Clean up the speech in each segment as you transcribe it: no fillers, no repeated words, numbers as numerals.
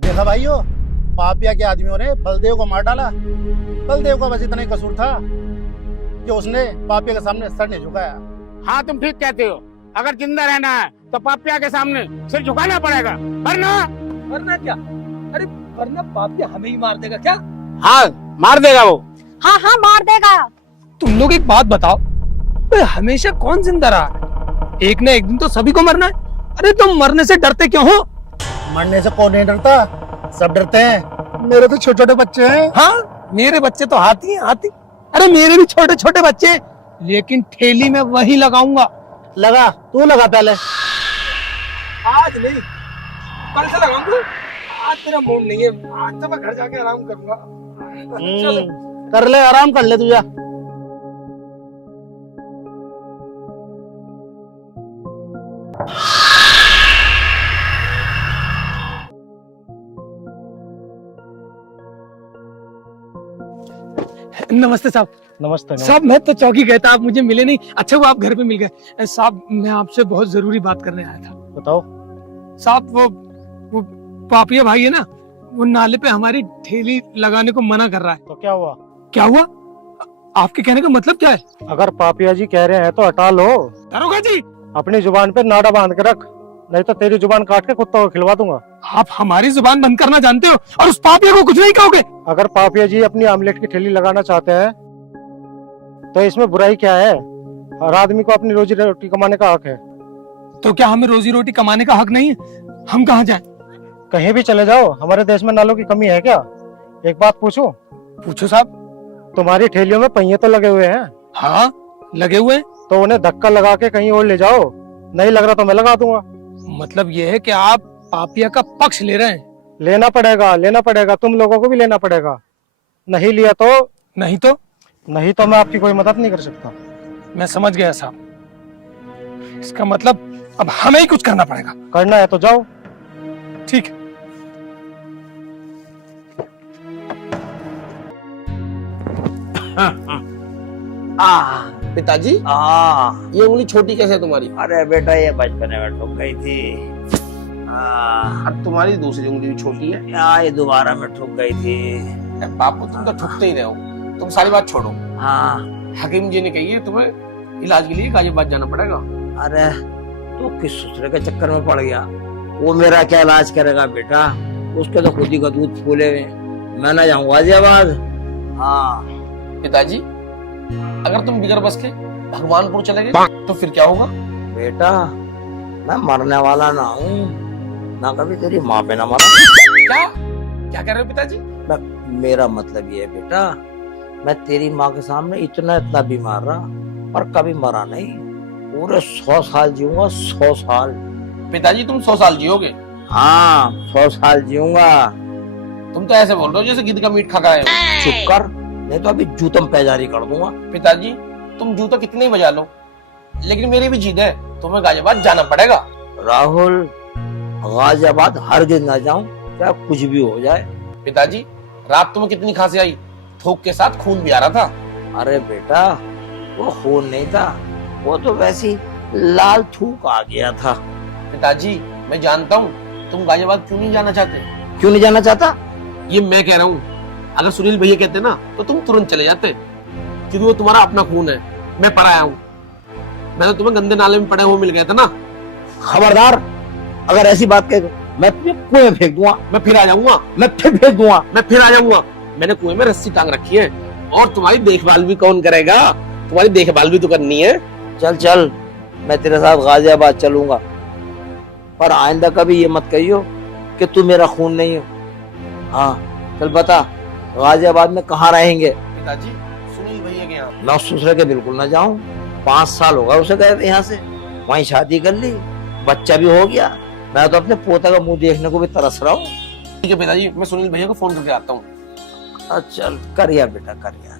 देखा भाइयों, पापिया के आदमियों ने बलदेव को मार डाला। बलदेव का बस इतना ही कसूर था कि उसने पापिया के सामने सर नहीं झुकाया। हाँ तुम ठीक कहते हो। अगर जिंदा रहना है तो पापिया के सामने सिर झुकाना पड़ेगा, वरना वरना क्या? अरे वरना पापिया हमें ही मार देगा क्या? हाँ मार देगा वो। हाँ हाँ मार देगा। तुम लोग एक बात बताओ, अरे हमेशा कौन जिंदा रहा है? एक ना एक दिन तो सभी को मरना है। अरे तुम मरने से डरते क्यों हो? मरने से कौन नहीं डरता, सब डरते हैं। मेरे तो छोटे छोटे बच्चे हैं। हाँ मेरे बच्चे तो हाथी हैं, हाथी। अरे मेरे भी छोटे छोटे बच्चे हैं, लेकिन ठेली में वही लगाऊंगा। लगा, तू लगा पहले। आज नहीं, कल से लगाऊंगा। आज तेरा मूड नहीं है, आज तो मैं घर जाके आराम करूंगा। चलो कर ले, आराम कर ले तू जा। नमस्ते साहब। नमस्ते। साहब मैं तो चौकी गया था, आप मुझे मिले नहीं। अच्छा हुआ आप घर पे मिल गए। साहब मैं आपसे बहुत जरूरी बात करने आया था। बताओ। साहब वो पापिया भाई है ना, वो नाले पे हमारी ठेली लगाने को मना कर रहा है। तो क्या हुआ? क्या हुआ? आपके कहने का मतलब क्या है? अगर पापिया जी कह रहे हैं तो हटा लो। दरोगा जी, अपनी जुबान पे नाड़ा बांध के रख, नहीं तो तेरी जुबान काट के कुत्तों को खिलवा दूंगा। आप हमारी जुबान बंद करना जानते हो और उस पापिया को कुछ नहीं कहोगे? अगर पापिया जी अपनी आमलेट की ठेली लगाना चाहते हैं तो इसमें बुराई क्या है? हर आदमी को अपनी रोजी रोटी कमाने का हक है। तो क्या हमें रोजी रोटी कमाने का हक नहीं है? हम कहाँ जाएं? कहीं भी चले जाओ, हमारे देश में नालों की कमी है क्या? एक बात पूछूं? पूछो साहब। तुम्हारी ठेलियों में पहिए तो लगे हुए हैं। हाँ लगे हुए हैं। तो उन्हें धक्का लगा के कहीं और ले जाओ, नहीं लग रहा तो मैं लगा दूंगा। मतलब ये है कि आप पापिया का पक्ष ले रहे हैं? लेना पड़ेगा, लेना पड़ेगा, तुम लोगों को भी लेना पड़ेगा। नहीं लिया तो नहीं तो मैं आपकी कोई मदद नहीं कर सकता। मैं समझ गया साहब। इसका मतलब अब हमें ही कुछ करना पड़ेगा। करना है तो जाओ। ठीक है। पिताजी, ये उंगली छोटी कैसे है तुम्हारी? अरे बेटा ये बचपन में ठुक गई थी। अब तुम्हारी दूसरी उंगली भी छोटी है। ये दोबारा में ठुक गई थी। बापू तुम तो ठुकते ही रहे हो। तुम सारी बात छोड़ो। हाँ। हकीम जी ने कही है तुम्हें इलाज के लिए गाजियाबाद जाना पड़ेगा। अरे तो किस दूसरे के चक्कर में पड़ गया? वो मेरा क्या इलाज करेगा बेटा? उसके तो खुद ही का दूध फूले हुए। मैं ना जाऊंगा गाजियाबाद। हाँ। पिताजी, अगर तुम बिगर बस के भगवानपुर चले गए तो फिर क्या होगा? बेटा मैं मरने वाला ना हूँ, ना कभी तेरी माँ पे ना मरा। क्या क्या कह रहे हो पिताजी? मेरा मतलब ये है बेटा, मैं तेरी माँ के सामने इतना बीमार रहा पर कभी मरा नहीं। पूरे 100 साल जीऊंगा, 100 साल। पिताजी तुम 100 साल जियोगे? हाँ 100 साल जीऊंगा। तुम तो ऐसे बोल रहे हो जैसे गिद्ध का मीट खा गए हो। चुप कर, नहीं तो अभी जूतम पैजारी कर दूंगा। पिताजी तुम जूता कितने ही बजा लो, लेकिन मेरी भी जिद है, तुम्हें गाजियाबाद जाना पड़ेगा। राहुल गाजियाबाद हरगिज ना जाऊं, चाहे कुछ भी हो जाए। पिताजी रात तुम्हें कितनी खांसी आई, थूक के साथ खून भी आ रहा था। अरे बेटा वो खून नहीं था, वो तो वैसी लाल थूक आ गया था। पिताजी मैं जानता हूँ तुम गाजियाबाद क्यों नहीं जाना चाहते। क्यों नहीं जाना चाहता? ये मैं कह रहा हूँ, अगर सुनील भैया कहते ना तो तुम तुरंत चले जाते, क्योंकि वो तुम्हारा अपना खून है। मैं पढ़ाया हूँ, मैं तो तुम्हें गंदे नाले में पड़े हुए मिल गया था ना। खबरदार अगर ऐसी बात कहे मैं तुझे कुएं में फेंक दूंगा। मैं फिर आ जाऊंगा, मैं फिर फेंक दूंगा। मैं फिर आ जाऊंगा। मैंने कुएं में रस्सी टांग रखी है, और तुम्हारी देखभाल भी कौन करेगा? तुम्हारी देखभाल भी तो करनी है। चल चल मैं तेरे साथ गाजियाबाद चलूंगा, पर आइंदा कभी ये मत कहियो कि तू मेरा खून नहीं हो। हाँ चल बता गाजियाबाद में कहाँ रहेंगे? पिताजी सुनील भैया के यहाँ। मैं उस दूसरे के बिल्कुल ना जाऊं। 5 साल होगा उसे गए यहाँ से, वहीं शादी कर ली, बच्चा भी हो गया। मैं तो अपने पोता का मुंह देखने को भी तरस रहा हूँ। ठीक है पिताजी, मैं सुनील भैया को फोन करके आता हूँ। चल करिया बेटा करिया।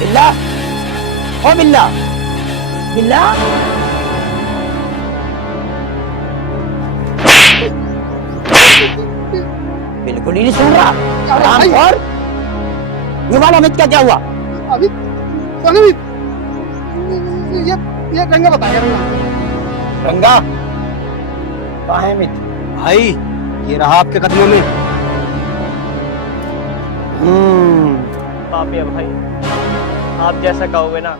बिल्ला, ओ बिल्ला, बिल्ला। बिल्कुल ही नहीं सुन रहा। और ये वाला अमित का क्या हुआ? अभी ये रंगा बताएगा रंगा कहाँ है मित्र? भाई ये रहा आपके कदमों में। पापिया भाई, आप जैसा कहोगे ना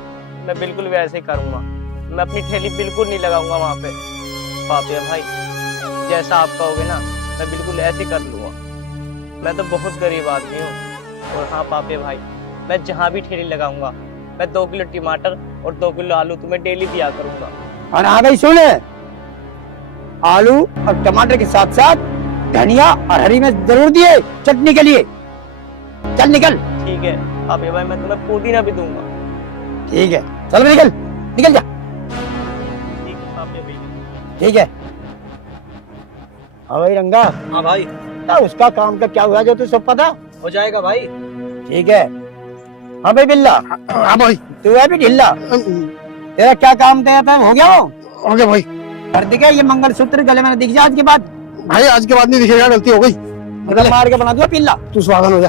मैं बिल्कुल वैसे ही करूँगा। मैं अपनी ठेली बिल्कुल नहीं लगाऊंगा वहाँ पे। पापिया भाई, जैसा आप कहोगे ना मैं बिल्कुल ऐसे ही कर लूँगा। मैं तो बहुत गरीब आदमी हूँ। और हाँ पापिया भाई, मैं जहाँ भी ठेली लगाऊंगा मैं 2 किलो टमाटर और 2 किलो आलू तुम्हें डेली दिया करूँगा। और हाँ भाई सुन, आलू और टमाटर के साथ साथ धनिया और हरी मिर्च जरूर दिए चटनी के लिए। चल निकल। ठीक है पापिया भाई, मैं तुम्हें पुदीना भी दूंगा। ठीक है, चल भी निकल, निकल जा। ठीक है पापिया भाई। ठीक है। हाँ भाई रंगा। हाँ भाई। तो उसका काम का क्या हुआ जो तू सब पता? हो जाएगा भाई। ठीक है। हाँ भाई बिल्ला, हाँ भाई तू है भी ढिल्ला, तेरा क्या काम था हो गया? हो गया भाई। कर दिया ये मंगलसूत्र गले में दिख जा आज के बाद। भाई आज के बाद नहीं दिखेगा, गलती हो गई। मतलब मार के बना दिया पिल्ला। तू सुहागन हो जा।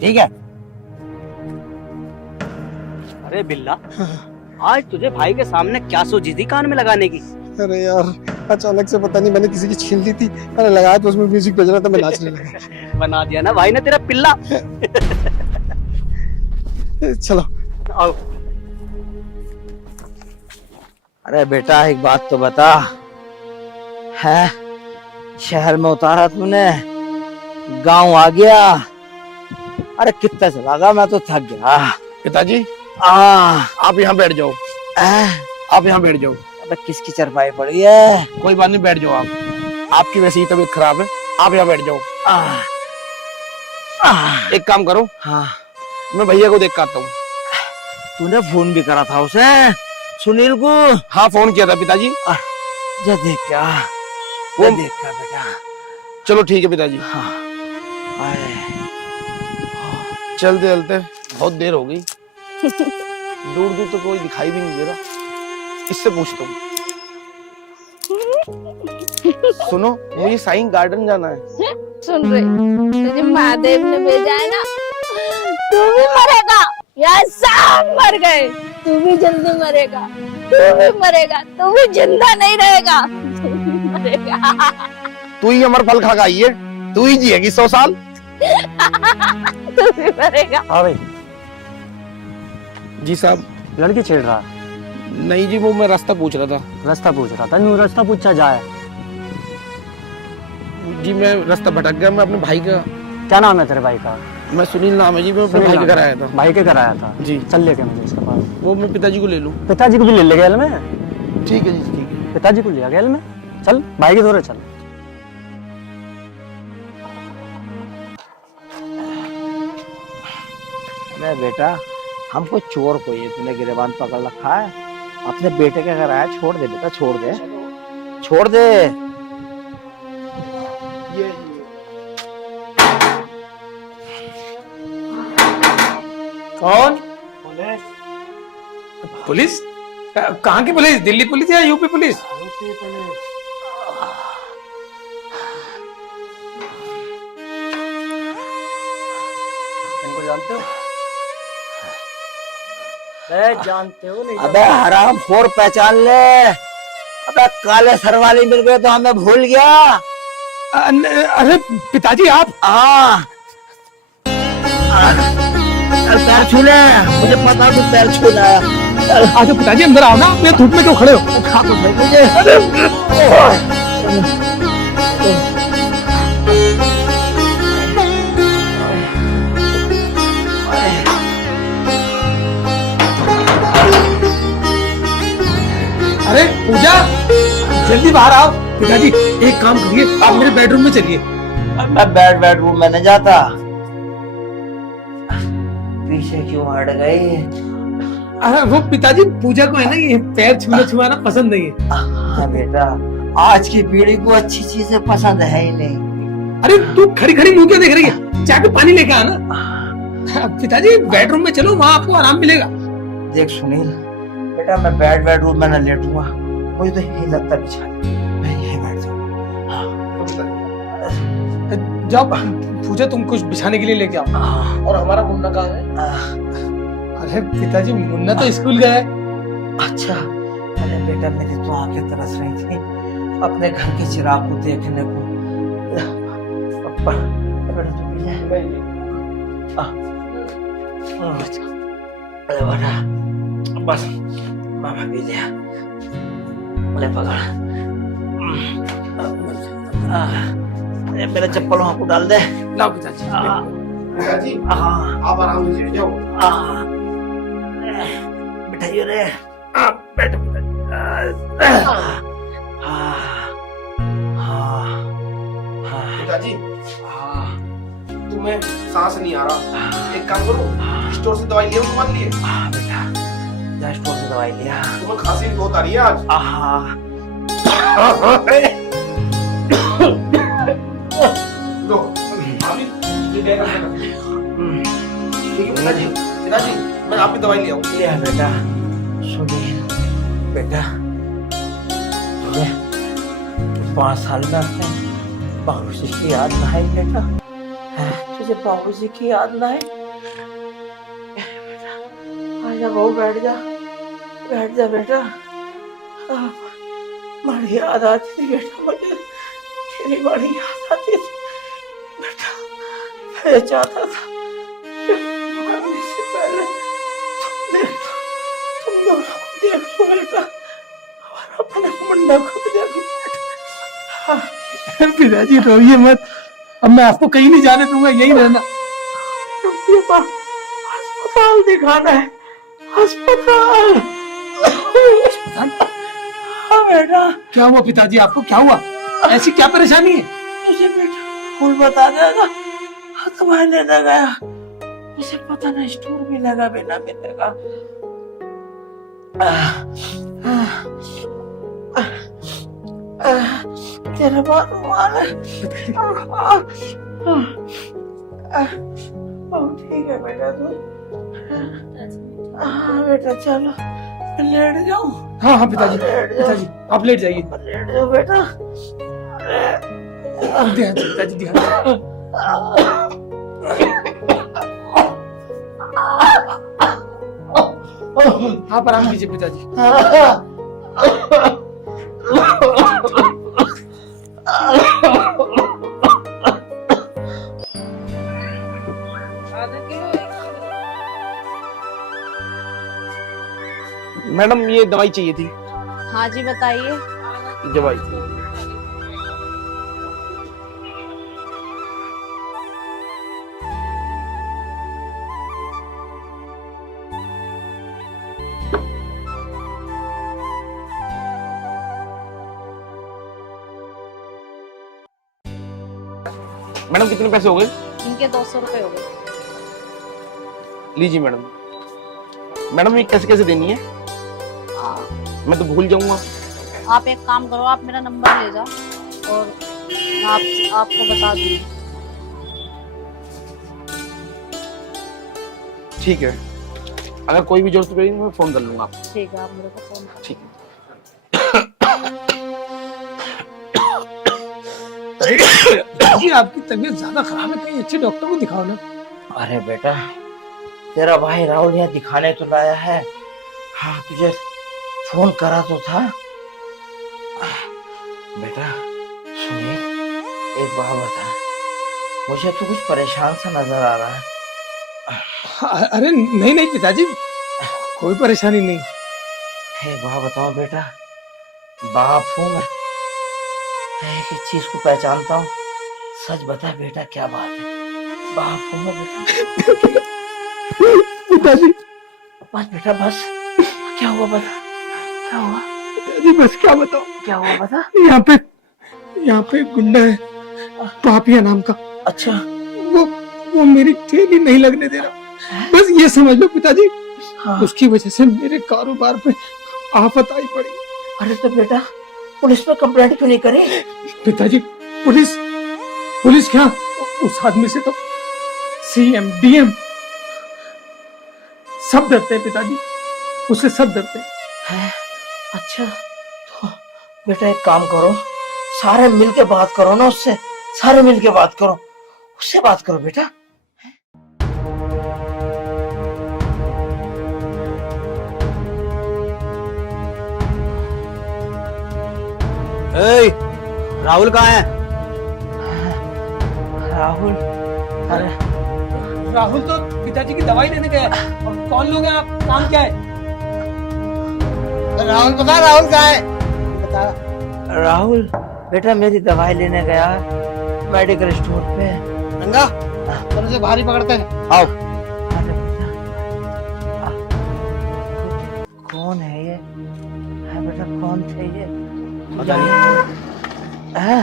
ठीक है। अरे बिल्ला, आज तुझे भाई के सामने क्या सोची थी कान में लगाने की? अरे यार अचानक से पता नहीं मैंने किसी की छीन ली थी, मैंने लगाया तो उसमें म्यूजिक बज रहा था, मैं नाचने लगा। बना दिया ना भाई ने तेरा पिल्ला। चलो आओ। अरे बेटा एक बात तो बता, है शहर में उतारा तूने, गांव आ गया, अरे कितना चला गया, मैं तो थक गया। पिताजी आप यहाँ बैठ जाओ, आप यहाँ बैठ जाओ। अबे किसकी चरपाई पड़ी है? कोई बात नहीं, बैठ जाओ आप। आपकी वैसे ही तबीयत खराब है, आप यहाँ बैठ जाओ। एक काम करो, हाँ मैं भैया को देख कर आता हूँ। तूने फोन भी करा था उसे सुनील को? हाँ फोन किया था पिताजी। जा देख क्या वो देख क्या बेटा। चलो ठीक है पिताजी। हाँ आए। चलते चलते बहुत देर हो गई। दूर दूर तो कोई दिखाई भी नहीं दे रहा, इससे पूछता हूँ। सुनो, मुझे साईं गार्डन जाना है। सुन रही, तुझे महादेव ने भेजा है ना, तू भी मरेगा या सब मर गए, तू भी जल्दी मरेगा, तू भी मरेगा, तू भी जिंदा नहीं रहेगा, तू भी मरेगा। तू ही अमर फल खा गई है, तू ही जिएगी 100 साल। तू भी मरेगा। हाँ भाई। जी साहब। लड़की छेड़ रहा? नहीं जी, वो मैं रास्ता पूछ रहा था। रास्ता पूछ रहा था? नहीं रास्ता पूछा जाए। जी मैं रास्ता भटक गया, मैं अपने भाई का। क्या नाम है तेरे भाई का? मैं सुनील नाम है जी, मैं अपने भाई के घर आया था। भाई के घर आया था जी। चल लेके मुझे उसके पास। वो मैं पिताजी को ले लूं? पिताजी को भी ले गया में। ठीक है जी, ठीक है। पिताजी को लिया गया में, चल भाई के दौरे चल। अरे बेटा हमको चोर को ये तूने गिरबान पकड़ रखा है, अपने बेटे के घर आया, छोड़ दे बेटा, छोड़ दे, छोड़ दे। कौन? पुलिस? कहाँ की पुलिस? दिल्ली पुलिस या यूपी पुलिस? इनको जानते हो? जानते हो नहीं? अबे हराम खोर पहचान ले, अबे काले सर वाले मिल गए तो हमें भूल गया। अरे पिताजी आप? हाँ चल पैर छू ले, मुझे पता तू पैर छू ले। आजा पिताजी अंदर आओ ना, मैं धूप में क्यों खड़े हो? खा तो सही मुझे। अरे पूजा जल्दी बाहर आओ। पिताजी एक काम करिए, आप मेरे बेडरूम में चलिए। मैं बेडरूम में नहीं जाता, पीछे क्यों हट गई? अरे वो पिताजी पूजा को है ना ये पैर छुआना पसंद नहीं है। हाँ बेटा, आज की पीढ़ी को अच्छी चीजें पसंद है ही नहीं। अरे तू खड़ी खड़ी मुंह क्यों देख रही है? जाके पानी लेके आना। पिताजी बेडरूम में चलो, वहाँ आपको आराम मिलेगा। देख सुनील बेटा, मैं बेडरूम में न लेटूंगा, मुझे तो यही लगता बिछा दे, मैं यही बैठ जाऊंगा। जब पूजा तुम कुछ बिछाने के लिए लेके आओ। और हमारा मुन्ना कहाँ है? अरे पिताजी मुन्ना तो स्कूल गया है। अच्छा, अरे बेटा मेरी तो आंखें तरस रही थी अपने घर के चिराग को देखने को। पप्पा, बेटा तू पी ले। अरे बेटा बस मामा पी लिया। ले पकड़। मेरा चप्पल वहां को डाल दे। लाओ पिताजी। पिताजी आप आराम से लेट जाओ। बिठाइए रे। बैठ पिताजी तुम्हें सांस नहीं आ रहा, एक काम करो, स्टोर से दवाई ले मान लिए। बेटा जा स्टोर से दवाई लिया। तुम्हें खांसी भी बहुत आ रही है आज। लो अभी ये बैग रखना। ठीक है पिताजी। पिताजी मैं आपकी दवाई ले आऊँ। लिया बेटा। सुनिए बेटा, तुझे 5 साल में अपने बाबूजी की याद ना आई बेटा? तुझे बाबूजी की याद ना आई? आजा बहू, बैठ जा बेटा। बड़ी याद आती थी बेटा मुझे, तेरी बड़ी याद आती थी बेटा। मैं चाहता था कि मरने से पहले तुम दोनों को देख लो बेटा, और अपने मुंडा को भी देख लो बेटा। पिताजी रोइए मत, अब मैं आपको कहीं नहीं जाने दूंगा, यही रहना। अस्पताल दिखाना है, अस्पताल। हाँ बेटा। क्या हुआ पिताजी, आपको क्या हुआ? ऐसी क्या परेशानी है? मुझे बेटा फूल बता देगा, दवाई लेने गया, मुझे पता नहीं स्टोर भी लगा बिना मिलेगा। तेरे पास रुमाल है? ठीक है बेटा तू। हाँ बेटा चलो लेट जाऊं। हाँ पिताजी, पिताजी आप लेट जाइए। लेट जाओ बेटा। ध्यान से पिताजी, ध्यान से। आप आराम कीजिए पिताजी। मैडम ये दवाई चाहिए थी। हाँ जी बताइए। दवाई मैडम कितने पैसे हो गए? इनके 200 रुपए हो गए। लीजिए मैडम। मैडम ये कैसे कैसे देनी है? मैं तो भूल जाऊंगा। आप एक काम करो, आप मेरा नंबर ले जाओ और आपको बता दूंगी। ठीक है, अगर कोई भी जरूरत पड़ेगी मैं फोन कर लूंगा। ठीक है, आप मेरे को फोन करो। ठीक है। जी आपकी तबीयत ज्यादा खराब है, कहीं अच्छे डॉक्टर को दिखाओ ना। अरे बेटा तेरा भाई राहुल यहाँ दिखाने तो लाया है। हाँ तुझे फोन करा तो था। बेटा सुनिए, एक बात बता, मुझे तो कुछ परेशान सा नजर आ रहा है। अरे नहीं नहीं पिताजी, कोई परेशानी नहीं। एक बात बताओ बेटा, बाप हूँ मैं, एक चीज को पहचानता हूँ, सच बता बेटा क्या बात है? बाप हूँ मैं बेटा। पिताजी बस बेटा बस, क्या हुआ बता, क्या हुआ? पिताजी बस क्या बताओ, क्या हुआ बता? यहाँ पे एक गुंडा है, पापिया नाम का। अच्छा वो मेरी ठेली नहीं लगने दे रहा, बस ये समझ लो पिताजी। हाँ। उसकी वजह से मेरे कारोबार पे आफत आई पड़ी। अरे तो बेटा पुलिस में कंप्लेंट क्यों नहीं करी? पिताजी पुलिस क्या, उस आदमी से तो सीएम डीएम सब डरते हैं पिताजी, उससे सब डरते हैं। अच्छा तो बेटा एक काम करो, सारे मिलके बात करो ना उससे, सारे मिलके बात करो, उससे बात करो बेटा। राहुल कहाँ है? राहुल, अरे राहुल तो पिताजी की दवाई लेने गया। और कौन लोग हैं आप? नाम क्या है? राहुल बता, राहुल कहाँ है? बता। राहुल बेटा मेरी दवाई लेने गया मेडिकल स्टोर पे। रंगा चलो से भारी पकड़ते हैं। आओ। अरे बेटा, कौन है ये? हाँ बेटा कौन थे ये? हाँ?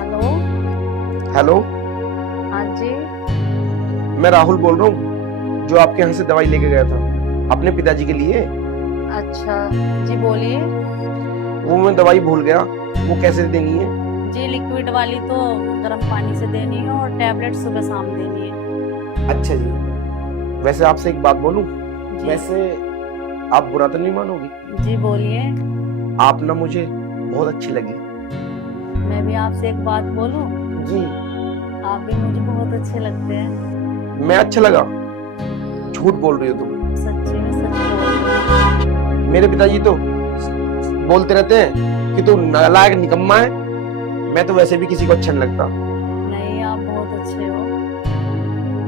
हेलो। हेलो, हाँ जी। मैं राहुल बोल रहा हूँ, जो आपके यहाँ से दवाई लेके गया था अपने पिताजी के लिए। अच्छा जी, बोलिए। वो मैं दवाई भूल गया, वो कैसे देनी है? जी, लिक्विड वाली तो गर्म पानी से देनी है और टैबलेट सुबह शाम देनी है। अच्छा जी, वैसे आपसे एक बात बोलूं, जी। वैसे आप बुरा तो नहीं मानोगी? जी बोलिए। आप ना मुझे बहुत अच्छी लगी। मैं भी आपसे एक बात बोलूं? जी। आप भी मुझे बहुत अच्छे लगते हैं। मैं अच्छा लगा? झूठ बोल रही हो तुम। सच्ची में सच बोल रही हूं। मेरे पिताजी तो बोलते रहते हैं कि तू नालायक निकम्मा है। मैं तो वैसे भी किसी को अच्छा नहीं लगता। नहीं, आप बहुत अच्छे हो।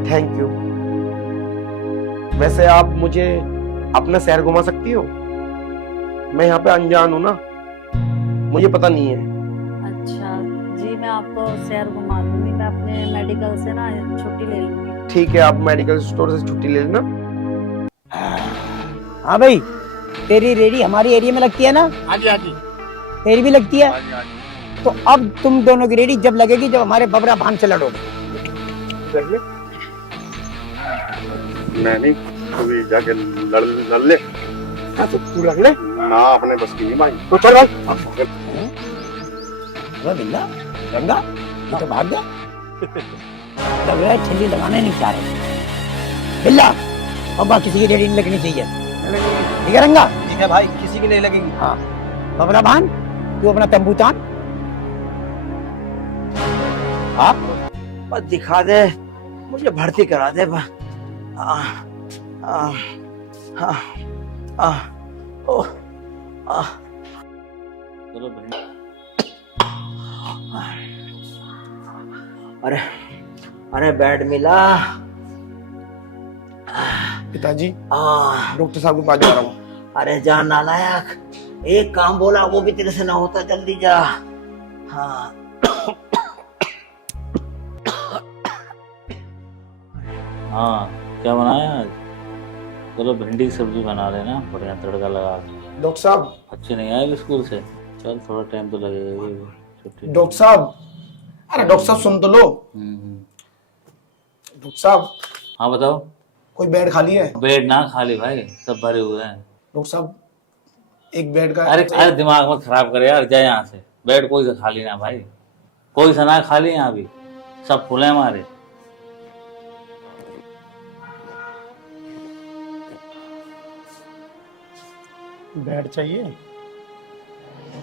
Thank you. वैसे आप मुझे अपना शहर घुमा सकती हो? मैं यहाँ पे अनजान हूँ ना, मुझे पता नहीं है। अच्छा जी, मैं आपको शहर घुमा दूंगी। मैं अपने मेडिकल से ना छुट्टी ले लूंगी। ठीक है, आप मेडिकल स्टोर से छुट्टी ले लेना। हाँ भाई, तेरी रेडी हमारी एरिया में लगती है ना? हाँ जी, हाँ जी। तेरी भी लगती है? हाँ जी, हाँ जी। तो अब तुम दोनों की रेडी जब लगेगी जब हमारे बबरा भान से लड़ोगे। मैं नहीं, तू भी जाके लड़ ले। तो तू लड़ ले। ना अपने बस की नहीं भाई। तो चल भाई। बिल्ला रंगा ये तो भाग गया। लग रहा है ठेली लगाने नहीं चाह रहे। बिल्ला अब बाकी किसी की रेडी नहीं लगनी चाहिए। ठीक है रंगा? ठीक है भाई, किसी की नहीं लगेगी। हाँ बबरा भान, तू अपना तंबू तान। आप बस दिखा दे, मुझे भर्ती करा दे। चलो बहन। अरे अरे बेड मिला। पिताजी, आ, डॉक्टर साहब के पास जा रहा हूँ। अरे जा नालायक, एक काम बोला वो भी तेरे से ना होता, जल्दी जा। हाँ हाँ, क्या बनाया आज? चलो भिंडी की सब्जी बना रहे ना, बढ़िया तड़का लगा के। डॉक्टर साहब, बच्चे नहीं आए स्कूल से? चल थोड़ा टाइम तो लगेगा ये छुट्टी। डॉक्टर साहब, अरे डॉक्टर साहब सुन तो लो। डॉक्टर साहब। हाँ बताओ। कोई बेड खाली है? बेड ना खाली भाई, सब भरे हुए हैं। डॉक्टर साहब, एक बेड का। अरे दिमाग मत खराब करे यार, जाए यहाँ से। बेड कोई सा खाली ना भाई, कोई सा ना खाली यहाँ भी, सब फुल है हमारे। बेड चाहिए?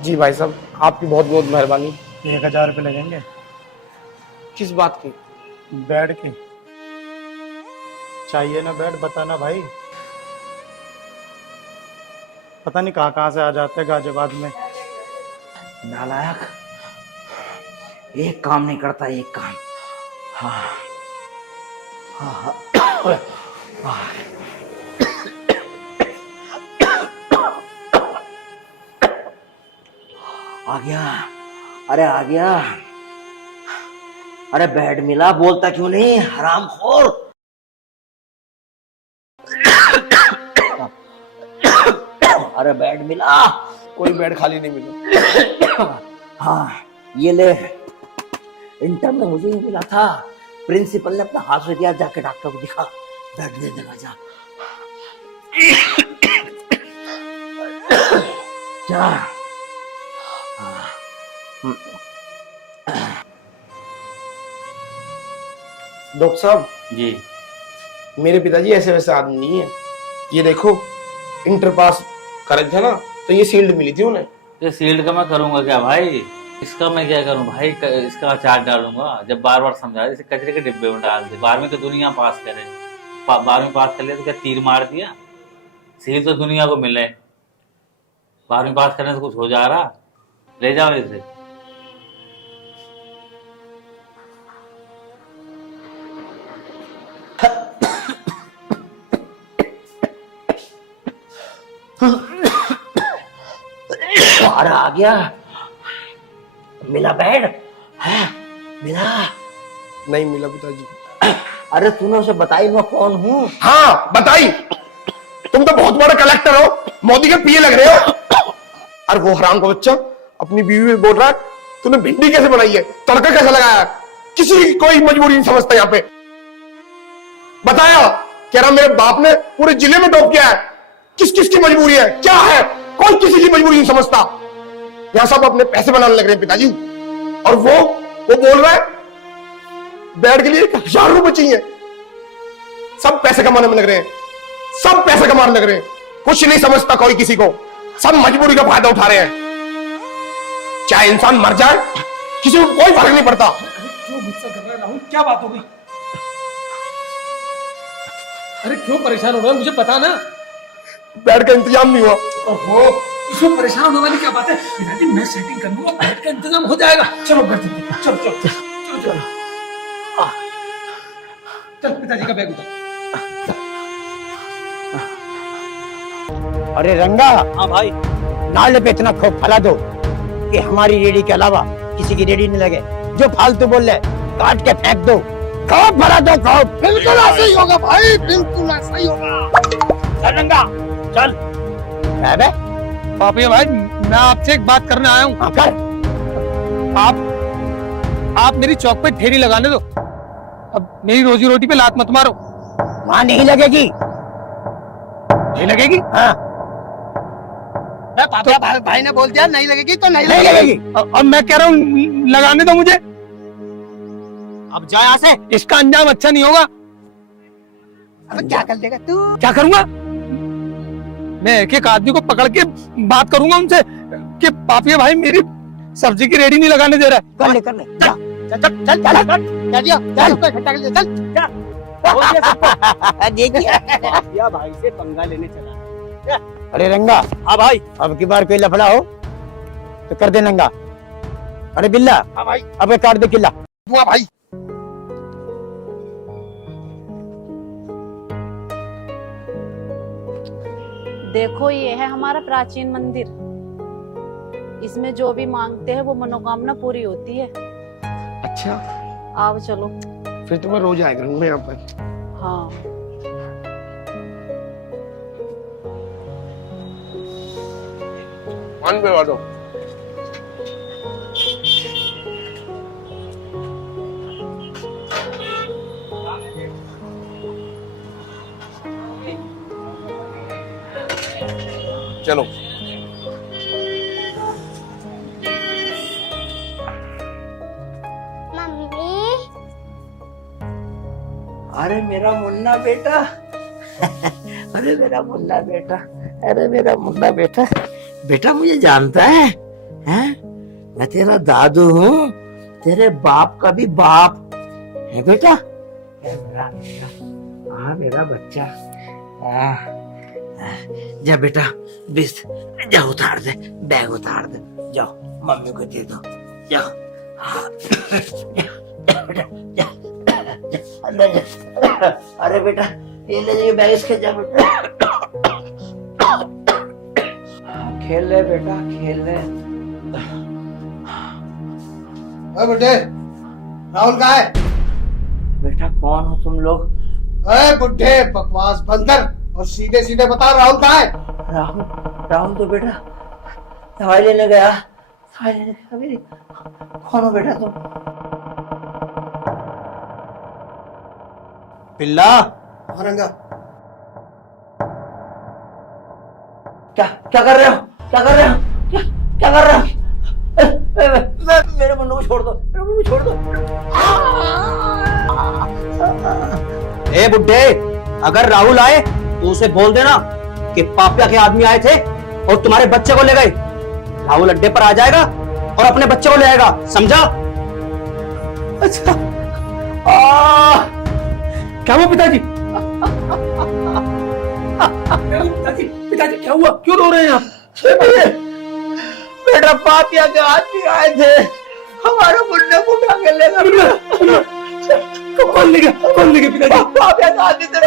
जी भाई साहब, आपकी बहुत बहुत मेहरबानी। 1000 रुपये लगेंगे। किस बात की? बेड के चाहिए ना बेड, बताना भाई। पता नहीं कहाँ से आ जाते हैं गाजियाबाद में। नालायक, एक काम नहीं करता, एक काम। हाँ हाँ हाँ। आ गया, अरे आ गया। अरे बेड मिला, बोलता क्यों नहीं हरामखोर। अरे बेड मिला। कोई बेड खाली नहीं मिला। हाँ ये ले, इंटर में मुझे ही मिला था, प्रिंसिपल ने अपना हाथ में दिया, जाके डॉक्टर को दिखा, बेड दे देगा जा। जा। डॉक्टर साहब जी, मेरे पिताजी ऐसे वैसे आदमी नहीं है। ये देखो, इंटर पास करे थे ना, तो ये शील्ड मिली थी उन्हें। ये सील्ड का मैं करूंगा क्या भाई? इसका मैं क्या करूं भाई, इसका चार्ज डालूंगा। जब बार बार समझा, इसे कचरे के डिब्बे में डाल दे। 12वीं तो दुनिया पास करे, 12वीं पास कर लिया तो क्या तीर मार दिया? सील तो दुनिया को मिले, 12वीं पास करने से कुछ हो जा रहा? ले जाओ इसे। बाहर आ गया, मिला बेड है? मिला? नहीं मिला पिताजी। अरे तूने उसे बताई मैं कौन हूँ? हाँ बताई, तुम तो बहुत बड़े कलेक्टर हो, मोदी के पीए लग रहे हो। अरे वो हराम का बच्चा अपनी बीवी में बोल रहा है तूने भिंडी कैसे बनाई है, तड़का कैसे लगाया है, किसी की कोई मजबूरी नहीं समझता। यहाँ पे बताया कह रहा मेरे बाप ने पूरे जिले में टॉप किया है। किस किस की मजबूरी है, क्या है, कोई किसी की मजबूरी नहीं समझता। यहाँ सब अपने पैसे बनाने लग रहे हैं पिताजी। और वो बोल रहा है बेड के लिए 1000 रुपए चाहिए। सब पैसे कमाने में लग रहे हैं, सब पैसे कमाने लग रहे हैं, कुछ नहीं समझता कोई किसी को। सब मजबूरी का फायदा उठा रहे हैं। चाहे इंसान मर जाए किसी को कोई फर्क नहीं पड़ता। क्यों गुस्सा कर रहा है राहुल, क्या बात हो गई? अरे क्यों परेशान हो रहा है, मुझे पता ना। बेड का इंतजाम नहीं हुआ। ओहो, इसमें परेशान होने वाली क्या बात है? पिताजी मैं सेटिंग कर लूंगा, बेड का इंतजाम हो जाएगा। चलो घर चलते हैं, चलो चलो चलो चलो। चल पिताजी का बैग उठा। अरे रंगा, हाँ भाई, नाले पे इतना खौफ फैला दो कि हमारी रेडी के अलावा किसी की रेडी नहीं लगे। जो फालतू बोल रहे काट के फेंक दो। खौफ फैला दो, खौफ। बिल्कुल ऐसा ही होगा भाई, बिल्कुल ऐसा ही होगा। चल रंगा चल। अबे पापिया भाई, मैं आपसे एक बात करने आया हूँ। हाँ कर। आप मेरी चौक पे ठेरी लगाने दो। अब मेरी रोजी रोटी पे लात मत मारो। वहां नहीं लगेगी। नहीं लगेगी? हाँ पापा भाई ने बोल दिया नहीं लगेगी तो नहीं नहीं लगेगी। अब मैं कह रहा हूँ लगाने दो मुझे। अब जा यहाँ से। इसका अंजाम अच्छा नहीं होगा। अब क्या कर देगा तू? क्या करूंगा मैं? एक एक आदमी को पकड़ के बात करूंगा उनसे कि पापिया भाई मेरी सब्जी की रेडी नहीं लगाने दे रहा है। कर ले कर ले। जा चल चल चल चल या भाई से पंगा लेने चला। अरे रंगा, हाँ भाई, अब की बार कोई लफड़ा हो तो कर दे नंगा। अरे बिल्ला, हाँ भाई, अब काट दे किला। बुआ भाई देखो, ये है हमारा प्राचीन मंदिर। इसमें जो भी मांगते हैं वो मनोकामना पूरी होती है। अच्छा, आओ चलो। फिर तो मैं रोज आया करूंगा यहाँ पर। हाँ मान पे वालों चलो। अरे मेरा मुन्ना बेटा, अरे मेरा मुन्ना बेटा, अरे मेरा मुन्ना बेटा, बेटा मुझे जानता है? हैं? मैं तेरा दादू हूँ, तेरे बाप का भी बाप है बेटा। मेरा बेटा, हाँ मेरा बच्चा। जा बेटा, बिस जा उतार दे, बैग उतार दे, जाओ मम्मी को दे दो, जाओ। हाँ बेटा, जा अंदर जा। अरे बेटा ये ले जाइए बैग इसके, जा बेटा खेल ले बेटा, खेल ले। बेटे राहुल कहाँ है? बेटा कौन हो तुम लोग? अरे बुड्ढे बकवास बंद कर और सीधे सीधे बता राहुल कहाँ है? राहुल, राहुल तो बेटा दवाई लेने गया। दवाई लेने गया मेरी। कौन हो बेटा तुम? पिल्ला। रंगा क्या क्या कर रहे हो? क्या कर रहे हो? क्या कर रहे हो? मेरे मुन्नू को छोड़ दो, मेरे मुन्नू को छोड़ दो। ए बुड्ढे, अगर राहुल आए तो उसे बोल देना कि पापिया के आदमी आए थे और तुम्हारे बच्चे को ले गए। राहुल अड्डे पर आ जाएगा और अपने बच्चे को ले आएगा, समझा? अच्छा क्या हुआ पिताजी? पिताजी पिताजी क्या हुआ, क्यों रो रहे हैं आप? बेटा पापिया के आदमी आए थे, हमारे मुन्ने को उठा के ले गए। कौन ले गया पिताजी? पापिया के आदमी थे,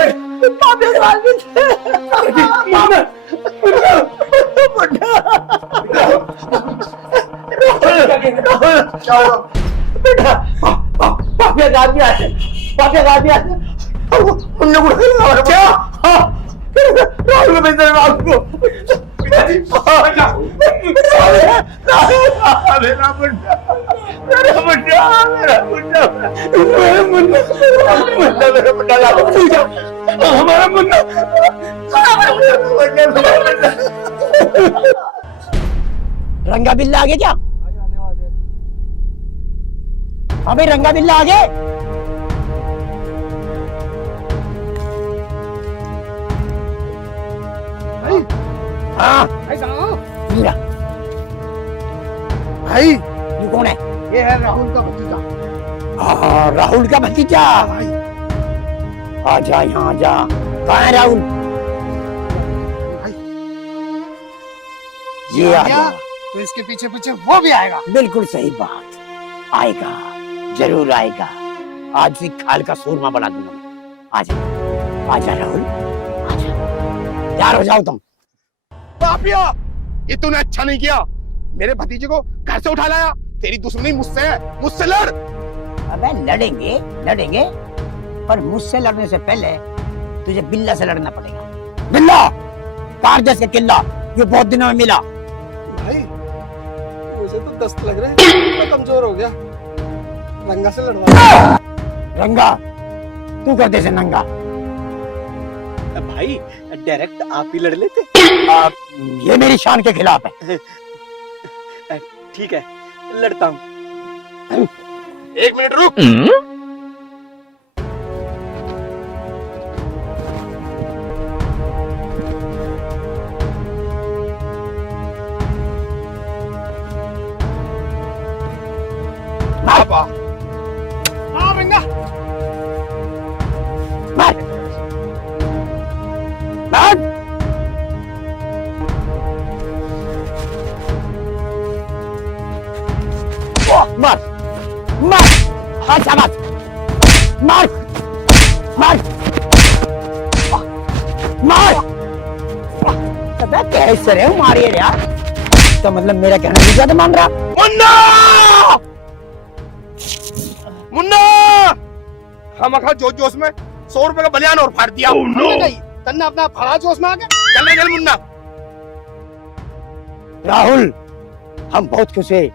पापिया के आदमी थे। बेटा पापिया के आदमी आए थे, पापिया के आदमी आए थे, मुन्ने को उठा के क्या? राहुल को भेज दे, राहुल को। पिताजी मेरा मुन्ना, मेरा मुन्ना, मेरा मुन्ना, मेरा मुन्ना, मुन्ना, मेरा मुन्ना ला दो। हमारा मुन्ना, रंगा बिल्ला आगे क्या? हाँ भाई रंगा बिल्ला आगे। हाँ मीरा भाई, ये कौन है? ये है राहुल का भतीजा। हाँ राहुल का भतीजा। आजा यहाँ आजा। कहाँ है राहुल? ये आ गया तो इसके पीछे पीछे वो भी आएगा। बिल्कुल सही बात, आएगा, जरूर आएगा। आज भी खाल का सूरमा बना दूंगा मैं। आजा आजा राहुल, आजा, तैयार हो जाओ तुम। पापिया, ये तूने अच्छा नहीं किया, मेरे भतीजे को घर से उठा लाया। तेरी दुश्मनी मुझसे है, मुझसे लड़। अबे लड़ेंगे लड़ेंगे, पर मुझसे लड़ने से पहले तुझे बिल्ला से लड़ना पड़ेगा। बिल्ला, कारदस का किल्ला, ये बहुत दिनों में मिला। भाई मुझे तो दस्त लग रहे हैं, मैं कमजोर हो गया, रंगा से लड़वा। रंगा, तू कर दे से नंगा। भाई डायरेक्ट आप ही लड़ लेते। ये मेरी शान के खिलाफ है। ठीक है, लड़ता हूँ। एक मिनट रुक। मार मार मार। मार मार, हाँ शाबाश, मार मार मार। पता कैसे रे मारिए यार, तो मतलब मेरा कहना नहीं ज्यादा मान रहा। मुन्ना, मुन्ना, हम अखा जोश जोश में 100 रुपए का बलियान और फाड़ दिया। तन्ने अपना फड़ा जोश में आ गया। चल चल मुन्ना। राहुल, हम बहुत खुश है,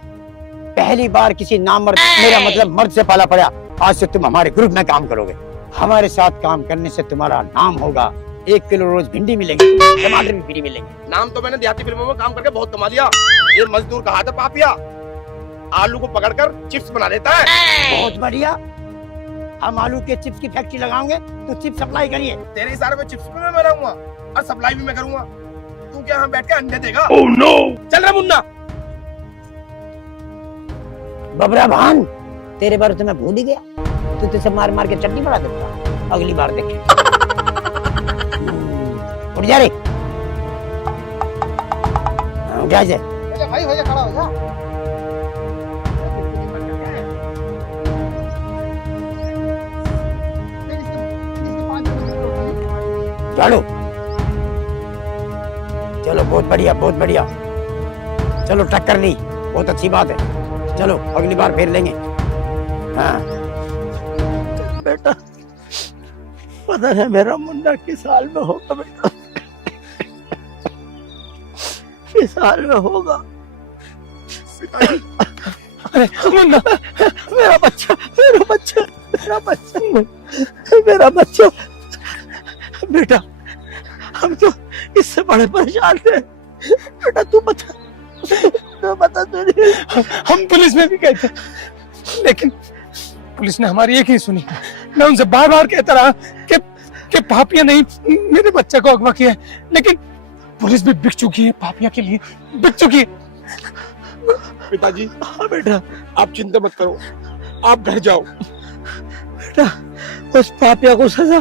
पहली बार किसी नामर्द, मेरा मतलब मर्द से पाला पड़ा। आज से तुम हमारे ग्रुप में काम करोगे, हमारे साथ काम करने से तुम्हारा नाम होगा। 1 किलो रोज भिंडी मिलेगी, टमाटर भी फ्री मिलेंगे। नाम तो मैंने देहाती फिल्मों में काम करके बहुत कमा लिया। ये मजदूर कहा था पापिया, आलू को पकड़कर चिप्स बना देता है। बहुत बढ़िया, हम आलू के चिप्स की फैक्ट्री लगाओगे तो चिप्स सप्लाई करिए। तेरे इशारे पे चिप्स भी मैं बनाऊंगा और सप्लाई भी मैं करूंगा। तू क्या यहाँ बैठ के अंडे देगा? चल रहा मुन्ना। बबरा भान, तेरे बारे तो मैं भूल ही गया। तू तुझसे मार मार के चटनी बना दूंगा, अगली बार देखें। उठ जा रे, उठ जा। भाई हो जा, खड़ा हो जा। चलो चलो, बहुत बढ़िया बहुत बढ़िया। चलो टक्कर ली, बहुत अच्छी बात है। चलो अगली बार फिर लेंगे। हाँ बेटा, पता है मेरा मुन्ना किस हाल में होगा बेटा, किस हाल में होगा। अरे मुन्ना, मेरा बच्चा, मेरा बच्चा, मेरा बच्चा, मेरा बच्चा। बेटा हम तो इससे बड़े परेशान थे बेटा, तू बता तुझे। हम पुलिस में भी गए थे, लेकिन पुलिस ने हमारी एक ही सुनी। मैं उनसे बार बार कहता रहा कि पापिया नहीं मेरे बच्चे को अगवा किया है, लेकिन पुलिस भी बिक चुकी है, पापिया के लिए बिक चुकी है। पिताजी हाँ बेटा, आप चिंता मत करो, आप घर जाओ। बेटा उस पापिया को सजा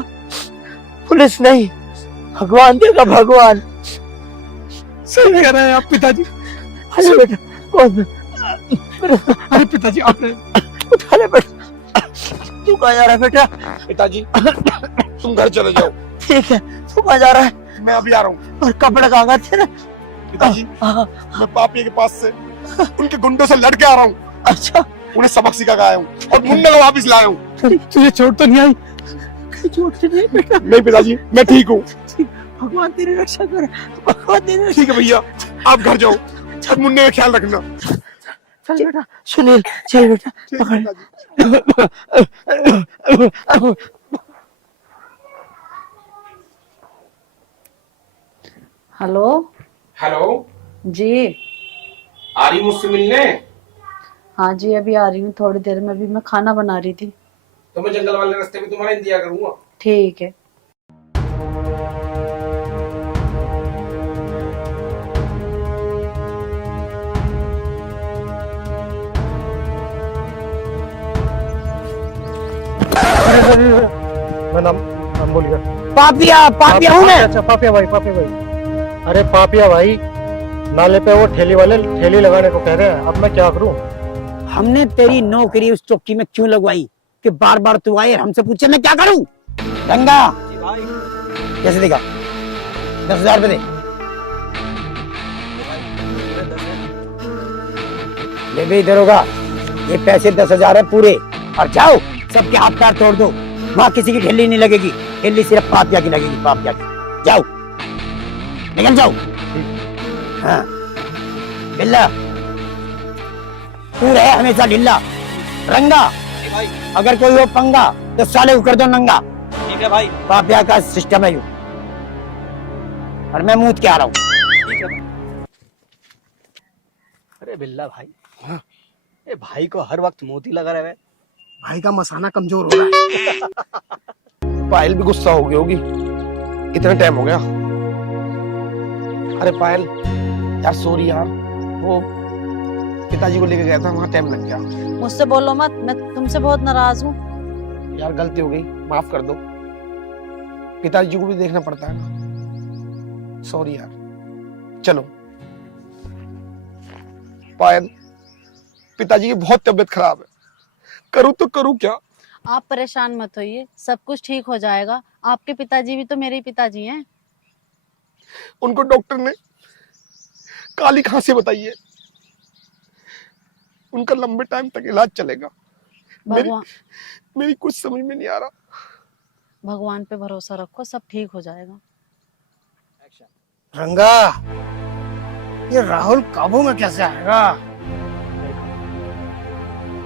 पुलिस नहीं, भगवान देगा, भगवान। सही कह रहे हैं आप पिताजी। अरे बेटा कौन? अरे पिताजी आपने उठा ले बेटा, तू कहाँ जा रहा है बेटा? पिताजी तुम घर चले जाओ, ठीक है, तू कहाँ जा रहा है? मैं अभी आ रहा हूँ। और कपड़े कहाँ गए थे? पिताजी मैं पापिया के पास से उनके गुंडों से लड़ के आ रहा हूँ। अच्छा, उन्हें सबक सिखा के आया हूँ और मुन्ना को वापिस लाया हूँ। तुझे चोट तो नहीं आई? चोट से नहीं बेटा, नहीं पिताजी मैं ठीक हूँ। भगवान तेरी रक्षा करे, भगवान तेरी रक्षा। ठीक है भैया, आप घर जाओ और मुन्ने का ख्याल रखना। चल बेटा, सुनील चल बेटा, पकड़। हेलो हेलो, जी। आ रही मुझसे मिलने? हाँ जी, अभी आ रही हूँ थोड़ी देर में, अभी मैं खाना बना रही थी। तो मैं जंगल वाले रास्ते में तुम्हारा इंतजार करूंगा। ठीक है। मैं नाम भूल गया। पापिया, पापिया हूँ मैं। अच्छा पापिया भाई, पापिया भाई। अरे पापिया भाई, नाले पे वो ठेली वाले ठेली लगाने को कह रहे हैं, अब मैं क्या करूं? हमने तेरी नौकरी उस चौकी में क्यों लगवाई कि बार बार तू आए और हमसे पूछे मैं क्या करूं? गंगा कैसे देगा? 10,000 रुपए दे। ले भी इधर होगा, ये पैसे 10,000 है पूरे, और जाओ सबके हाथ पैर तोड़ दो। वहां किसी की ठेली नहीं लगेगी, ठेली सिर्फ पापिया की लगेगी, पापिया की। जाओ निकल जाओ। हाँ बिल्ला तू रहे हमेशा ढिल्ला। रंगा अगर कोई हो पंगा तो साले को कर दो नंगा। ठीक है भाई। पापिया का सिस्टम है यू, और मैं मूत के आ रहा हूँ। अरे बिल्ला भाई, ये भाई को हर वक्त मोती लगा रहे। भाई का मसाना कमजोर हो रहा है। पायल भी गुस्सा हो गई होगी, इतना टाइम हो गया। अरे पायल यार सॉरी यार, वो पिताजी को लेके गया था, वहाँ टाइम लग गया। मुझसे बोलो मत, मैं तुमसे बहुत नाराज हूँ। यार गलती हो गई, माफ कर दो। पिताजी को भी देखना पड़ता है ना, सॉरी यार। चलो पायल, पिताजी की बहुत तबीयत खराब है, करूँ तो करूँ क्या? आप परेशान मत होइए, सब कुछ ठीक हो जाएगा। आपके पिताजी भी तो मेरे ही पिताजी हैं। उनको डॉक्टर ने काली खांसी बताई है, उनका लंबे टाइम तक इलाज चलेगा। मेरी कुछ समझ में नहीं आ रहा। भगवान पे भरोसा रखो, सब ठीक हो जाएगा। रंगा, ये राहुल काबू में कैसे आएगा?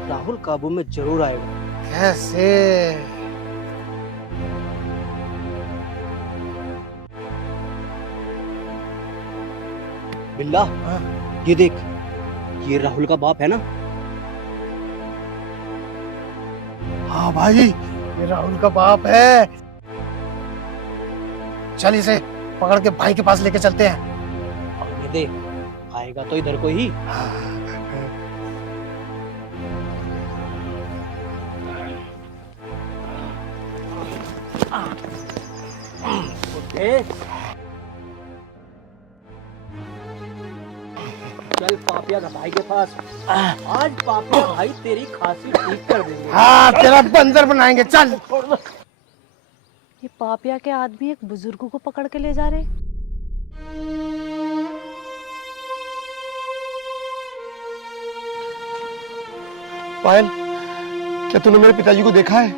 राहुल काबू में जरूर आएगा। कैसे? बिल्ला, ये देख, ये राहुल का बाप है ना? हाँ भाई, ये राहुल का बाप है। चल इसे पकड़ के भाई के पास लेके चलते हैं। आने दे, आएगा तो इधर को ही। चल पापिया का भाई के पास, आज पापिया भाई तेरी खांसी ठीक कर देंगे। हाँ, तेरा बंदर बनाएंगे। चल। ये पापिया के आदमी एक बुजुर्ग को पकड़ के ले जा रहे। पायल, क्या तूने मेरे पिताजी को देखा है?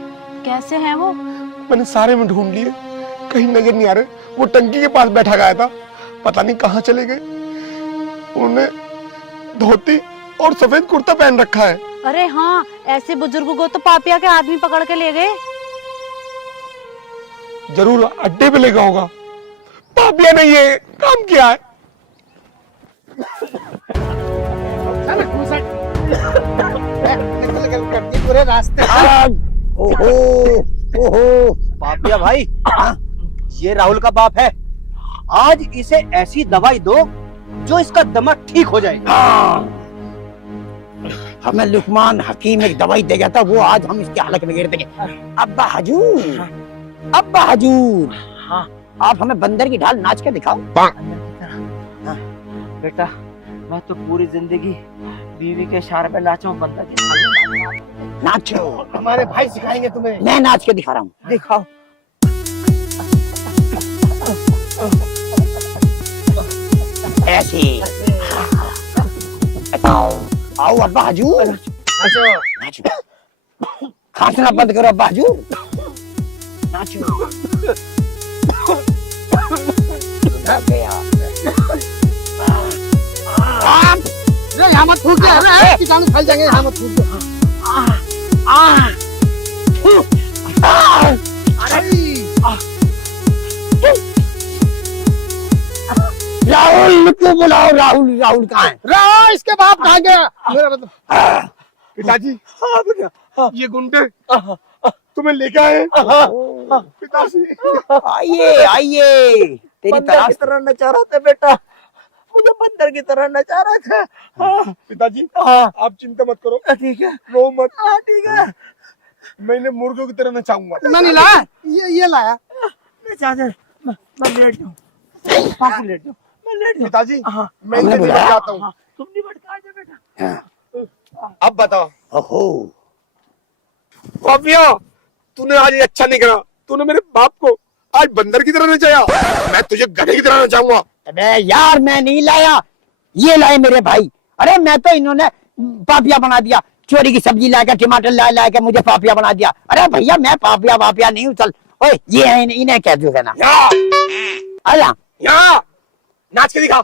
कैसे हैं वो? मैंने सारे में ढूंढ लिए, कहीं नजर नहीं आ रहे। वो टंकी के पास बैठा गया था, पता नहीं कहाँ चले गए। उन्होंने धोती और सफेद कुर्ता पहन रखा है। अरे हाँ, ऐसे बुजुर्ग को तो पापिया के आदमी पकड़ के ले गए। जरूर अड्डे पे लेगा होगा। पापिया ने ये काम किया है। पूरे रास्ते। ओहो ओहो, पापिया भाई, ये राहुल का बाप है। आज इसे ऐसी दवाई दो जो इसका दिमाग ठीक हो जाए। हमें लुकमान हकीम एक दवाई दे गया था, वो आज हम इसके हालत में गिर देंगे। अब्बा हजूर, अब्बा हजूर, हाँ। आप हमें बंदर की ढाल नाच के दिखाओ। बेटा मैं तो पूरी जिंदगी बीवी के इशारे पे नाचा हूँ, बंदा के नाचो, हमारे भाई सिखाएंगे तुम्हें। मैं नाच के दिखा रहा हूँ। दिखाओ। ऐसे आओ अब्बा हजूर, नाचो, खांसना बंद करो अब्बा हजूर, नाचो। यहाँ मत थूक, कीटाणु फैल जाएंगे, यहाँ मत थूक। राहुल को बुलाओ, राहुल, राहुल कहाँ है? राहुल इसके बाप कहाँ गया? मेरा मतलब पिताजी, ये गुंडे तुम्हें लेके आए। पिताजी आइए आइए, तेरी बंदर की तलाश। तरह नचा रहा था बेटा, मुझे बंदर की तरह नचा रहा था। पिताजी आप चिंता मत करो, ठीक है, रो मत। ठीक है। मैंने मुर्गों की तरह नचाऊंगा। मैंने लाया, ये लाया। नचा दे, मैं लेट जाऊँ, पास लेट जाऊँ, मैं लेट जाऊँ। पिताजी हाँ। मैं इनसे निपट जाता हूँ। तुम नहीं भटका जा बेटा। अब बताओ ओहो, पापिया, तूने आज ये अच्छा नहीं करा। तूने मेरे बाप को आज बंदर की तरह नचाया, मैं तुझे गधे की तरह नचाऊंगा। अबे यार मैं नहीं लाया, ये लाए मेरे भाई। अरे मैं तो इन्होंने पापिया बना दिया, चोरी की सब्जी लाकर टमाटर ला के मुझे पापिया बना दिया। अरे भैया मैं पापिया वापिया नहीं हूँ, चल ओए ये है, इन्हें कह दो ना। आया यहाँ नाच के दिखा,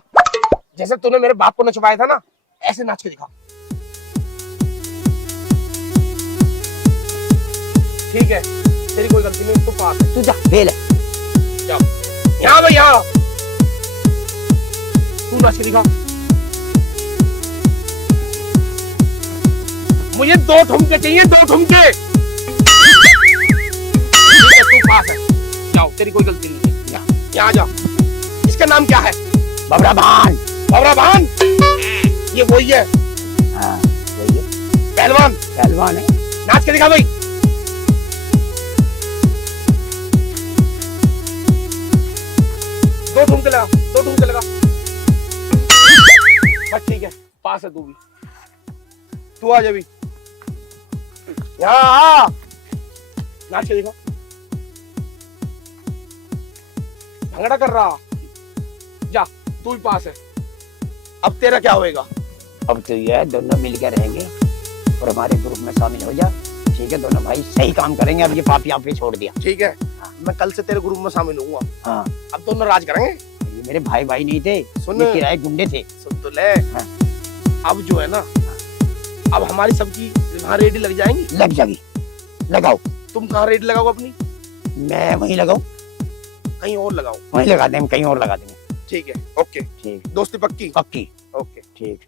जैसे तूने मेरे बाप को नचवाया था ना, ऐसे नाच के दिखा। ठीक है, तेरी कोई गलती नहीं, तू पास है। तू जा, फेल है। जाओ यहाँ भाई, यहाँ तू नाच के दिखा। मुझे 2 ठुमके चाहिए, 2 ठुमके। ठीक है, तू पास है। जाओ, तेरी कोई गलती नहीं है। यहाँ जाओ। इसका नाम क्या है? बबरा भान। बबरा भान, ये वही है। हाँ वही है, पहलवान। पहलवान है। नाच के दिखा भाई। दो ठुमके लगा, 2 ठुमके लगा। बस ठीक है, पास है तू भी। तू आ जा भी, यहाँ नाच के दिखा। भंगड़ा कर रहा, जा तू भी पास है। अब तेरा क्या होएगा? अब तो ये है, दोनों मिलकर रहेंगे और हमारे ग्रुप में शामिल हो जा। ठीक है, दोनों भाई सही काम करेंगे। अब ये पापिया पे छोड़ दिया। ठीक है, मैं कल से तेरे ग्रुप में शामिल होऊंगा। हाँ, अब दोनों राज करेंगे। ये मेरे भाई भाई नहीं थे, सुन, ये किराए गुंडे थे। सुन तो ले। हाँ। अब जो है ना, अब हमारी सब्जी वहाँ रेडी लग जाएंगी। लग जाएगी, लगाओ। तुम कहाँ रेडी लगाओ अपनी? मैं वहीं लगाऊं, कहीं और लगाओ। वहीं लगा देंगे, कहीं और लगा देंगे। ठीक है, ओके। ठीक, दोस्ती पक्की? पक्की। ओके। ठीक।